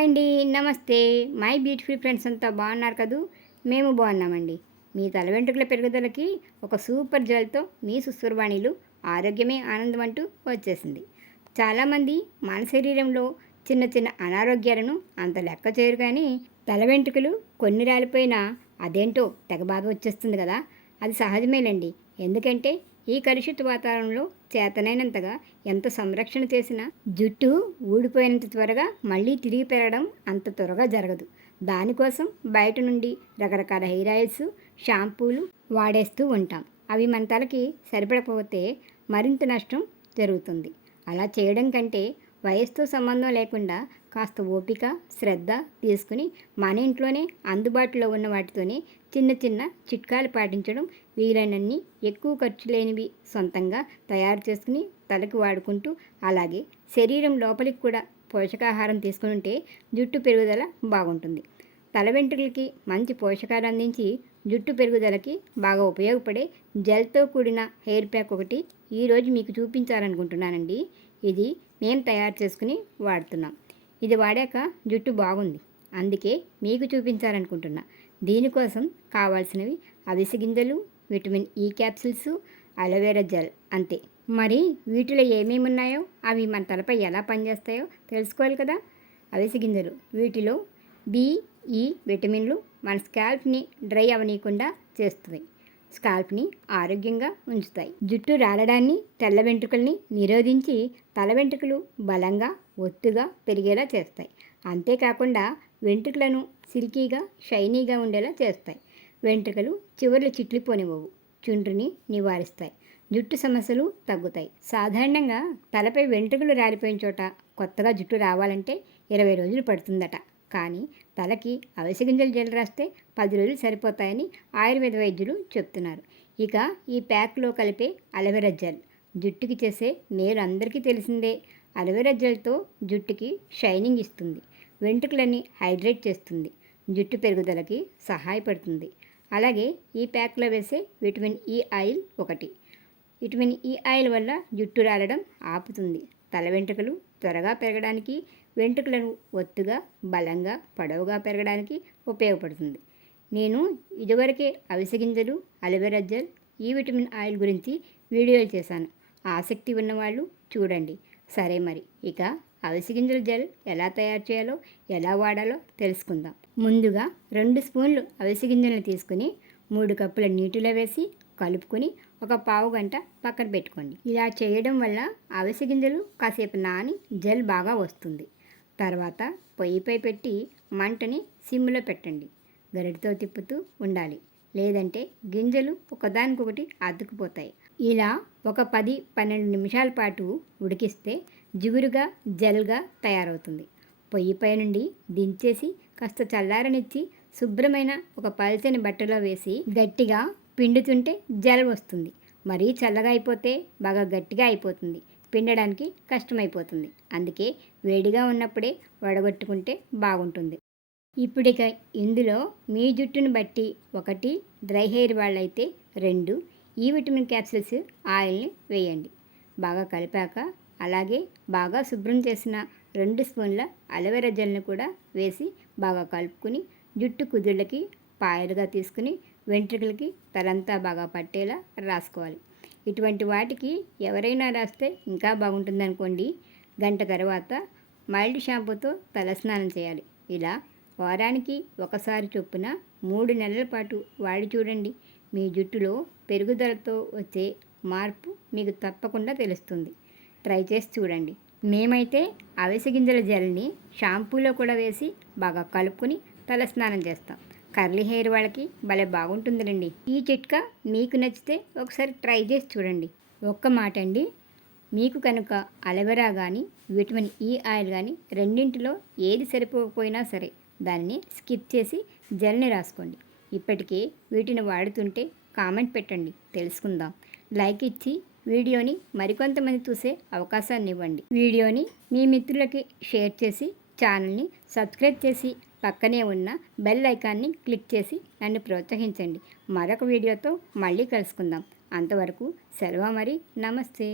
Hi అండి. నమస్తే. My beautiful friends అంతా బాగున్నారు కదూ? మేము బాగున్నామండి. మీ తల వెంట్రుకల పెరుగుదలకి ఒక సూపర్ జెల్తో మీ సుస్తుర్వాణిలు ఆరోగ్యమే ఆనందం అంటూ వచ్చేసింది. చాలామంది మన శరీరంలో చిన్న చిన్న అనారోగ్యాలను అంత లెక్క చేయరు, కానీ తల వెంట్రుకలు కొన్ని రాలిపోయినా అదేంటో తెగ బాగా వచ్చేస్తుంది కదా. అది సహజమేలండి. ఎందుకంటే ఈ కలుషిత వాతావరణంలో చేతనైనంతగా ఎంత సంరక్షణ చేసినా జుట్టు ఊడిపోయినంత త్వరగా మళ్ళీ తిరిగి పెరగడం అంత త్వరగా జరగదు. దానికోసం బయట నుండి రకరకాల హెయిర్ ఆయిల్స్, షాంపూలు వాడేస్తూ ఉంటాం. అవి మన తలకి సరిపడకపోతే మరింత నష్టం జరుగుతుంది. అలా చేయడం కంటే వయసుతో సంబంధం లేకుండా కాస్త ఓపిక, శ్రద్ధ తీసుకుని మన ఇంట్లోనే అందుబాటులో ఉన్న వాటితోనే చిన్న చిన్న చిట్కాలు పాటించడం, వీలైనన్ని ఎక్కువ ఖర్చు లేనివి సొంతంగా తయారు చేసుకుని తలకు వాడుకుంటూ, అలాగే శరీరం లోపలికి కూడా పోషకాహారం తీసుకుంటే జుట్టు పెరుగుదల బాగుంటుంది. తల వెంట్రుకలకి మంచి పోషకాలు అందించి జుట్టు పెరుగుదలకి బాగా ఉపయోగపడే జెల్తో కూడిన హెయిర్ ప్యాక్ ఒకటి ఈరోజు మీకు చూపించాలనుకుంటున్నానండి. ఇది మేము తయారు చేసుకుని వాడుతున్నాం. ఇది వాడాక జుట్టు బాగుంది, అందుకే మీకు చూపించాలనుకుంటున్నా. దీనికోసం కావాల్సినవి అవిసె గింజలు, vitamin E capsules, aloe vera gel, అంతే. మరి వీటిలో ఏమేమి ఉన్నాయో, అవి మన తలపై ఎలా పనిచేస్తాయో తెలుసుకోవాలి కదా. అవిసె గింజలు, వీటిలో బి, ఈ విటమిన్లు మన స్కాల్ప్ని డ్రై అవనీయకుండా చేస్తుంది. స్కాల్ప్ని ఆరోగ్యంగా ఉంచుతాయి. జుట్టు రాలడాన్ని, తెల్ల వెంట్రుకల్ని నిరోధించి తల వెంట్రుకలు బలంగా, ఒత్తుగా పెరిగేలా చేస్తాయి. అంతేకాకుండా వెంట్రుకలను సిల్కీగా, షైనీగా ఉండేలా చేస్తాయి. వెంట్రుకలు చివర్లు చిట్లిపోనివ్వవు, చుండ్రుని నివారిస్తాయి, జుట్టు సమస్యలు తగ్గుతాయి. సాధారణంగా తలపై వెంట్రుకలు రాలిపోయిన చోట కొత్తగా జుట్టు రావాలంటే 20 రోజులు పడుతుందట. కానీ తలకి అవిసె గింజల జెల్ రాస్తే 10 రోజులు సరిపోతాయని ఆయుర్వేద వైద్యులు చెప్తున్నారు. ఇక ఈ ప్యాక్లో కలిపే అలోవెరా జెల్ జుట్టుకి చేసే మేలు అందరికీ తెలిసిందే. అలోవెరా జెల్తో జుట్టుకి షైనింగ్ ఇస్తుంది, వెంట్రుకలని హైడ్రేట్ చేస్తుంది, జుట్టు పెరుగుదలకి సహాయపడుతుంది. అలాగే ఈ ప్యాక్లో వేసే విటమిన్ ఈ ఆయిల్ ఒకటి. విటమిన్ ఈ ఆయిల్ వల్ల జుట్టు రాలడం ఆపుతుంది. తల వెంట్రుకలు త్వరగా పెరగడానికి, వెంట్రుకలను ఒత్తుగా, బలంగా, పొడవుగా పెరగడానికి ఉపయోగపడుతుంది. నేను ఇదివరకే అవిసె గింజలు, అలోవెరా జెల్, ఈ విటమిన్ ఆయిల్ గురించి వీడియోలు చేశాను. ఆసక్తి ఉన్నవాళ్ళు చూడండి. సరే, మరి ఇక అవిసె గింజల జెల్ ఎలా తయారు చేయాలో, ఎలా వాడాలో తెలుసుకుందాం. ముందుగా 2 స్పూన్లు అవిసె గింజలను తీసుకుని 3 కప్పుల నీటిలో వేసి కలుపుకొని ఒక పావు గంట పక్కన పెట్టుకోండి. ఇలా చేయడం వల్ల అవిసె గింజలు కాసేపు నాని జెల్ బాగా వస్తుంది. తర్వాత పొయ్యిపై పెట్టి మంటని సిమ్లో పెట్టండి. గరిటతో తిప్పుతూ ఉండాలి, లేదంటే గింజలు ఒకదానికొకటి అతుక్కుపోతాయి. ఇలా ఒక 10-12 నిమిషాల పాటు ఉడికిస్తే జిగురుగా, జెల్గా తయారవుతుంది. పొయ్యిపై నుండి దించేసి కాస్త చల్లారనిచ్చి శుభ్రమైన ఒక పల్చని బట్టలో వేసి గట్టిగా పిండుతుంటే జెల్ వస్తుంది. మరీ చల్లగా అయిపోతే బాగా గట్టిగా అయిపోతుంది, పిండడానికి కష్టమైపోతుంది. అందుకే వేడిగా ఉన్నప్పుడే వడగొట్టుకుంటే బాగుంటుంది. ఇప్పుడిక ఇందులో మీ జుట్టును బట్టి 1, డ్రై హెయిర్ వాళ్ళైతే 2 ఈ విటమిన్ క్యాప్సిల్స్ ఆయిల్ని వేయండి. బాగా కలిపాక అలాగే బాగా శుభ్రం చేసిన 2 స్పూన్ల అలోవెరా జెల్ని కూడా వేసి బాగా కలుపుకుని జుట్టు కుదుళ్ళకి పాయలుగా తీసుకుని వెంట్రుకలకి తలంతా బాగా పట్టేలా రాసుకోవాలి. ఇటువంటి వాటికి ఎవరైనా రాస్తే ఇంకా బాగుంటుంది అనుకోండి. గంట తర్వాత మైల్డ్ షాంపూతో తలస్నానం చేయాలి. ఇలా వారానికి ఒకసారి చొప్పున 3 నెలల పాటు వాడి చూడండి. మీ జుట్టులో పెరుగుదలతో వచ్చే మార్పు మీకు తప్పకుండా తెలుస్తుంది. ట్రై చేసి చూడండి. మేమైతే అవిసె గింజల జెల్ని షాంపూలో కూడా వేసి బాగా కలుపుకొని తలస్నానం చేస్తాం. కర్లీ హెయిర్ వాళ్ళకి భలే బాగుంటుందండి. ఈ చిట్కా మీకు నచ్చితే ఒకసారి ట్రై చేసి చూడండి. ఒక్క మాట అండి, మీకు కనుక అలోవెరా కానీ, విటమిన్ ఈ ఆయిల్ కానీ రెండింటిలో ఏది సరిపోకపోయినా సరే దాన్ని స్కిప్ చేసి జెల్ని రాసుకోండి. ఇప్పటికే వీటిని వాడుతుంటే కామెంట్ పెట్టండి, తెలుసుకుందాం. లైక్ ఇచ్చి వీడియోని మరికొంతమంది చూసే అవకాశాన్ని ఇవ్వండి. వీడియోని మీ మిత్రులకి షేర్ చేసి ఛానల్ని సబ్స్క్రైబ్ చేసి పక్కనే ఉన్న బెల్ ఐకాన్ని క్లిక్ చేసి నన్ను ప్రోత్సహించండి. మరొక వీడియోతో మళ్ళీ కలుసుకుందాం. అంతవరకు సెలవు మరి. నమస్తే.